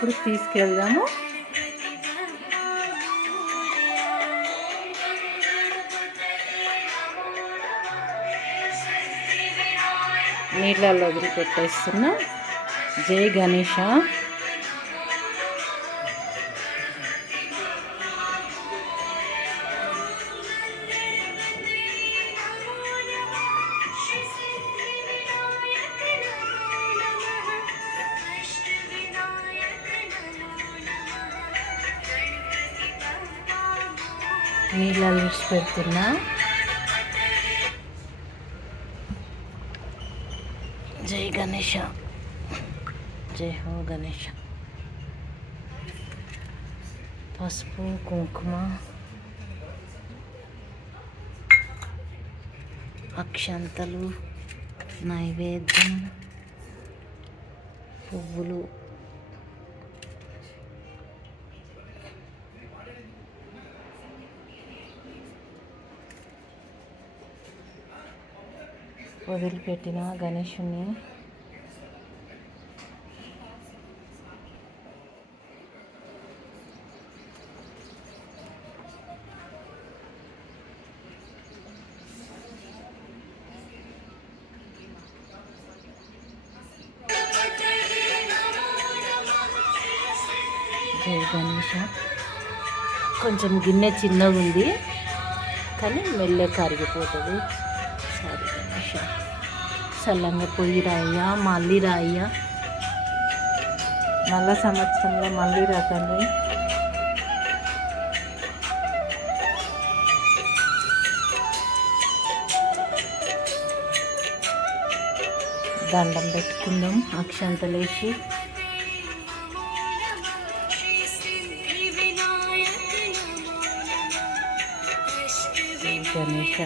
ఇప్పుడు తీసుకెళ్దాము. నీళ్ళల్లో వదిలిపెట్టేస్తున్నా. జై గణేష. నీళ్ళల్లో ఇచ్చి పెడుతున్నా. జై గణేష, జై హో గణేష. పసుపు, కుంకుమ, అక్షంతలు, నైవేద్యం, పువ్వులు, వదిలిపెట్టిన గణేషుని జై గణేష. కొంచెం గిన్నె చిన్నగా ఉంది కానీ మెల్లె కరిగిపోతుంది. సరే గణేష, చల్లంగా పొయ్యి రాయ్యా, మళ్ళీ రాయ్యా, మళ్ళా సంవత్సరంలో మళ్ళీ రాకండి. దండం పెట్టుకుందాం అక్షంతలేసి. గణేష.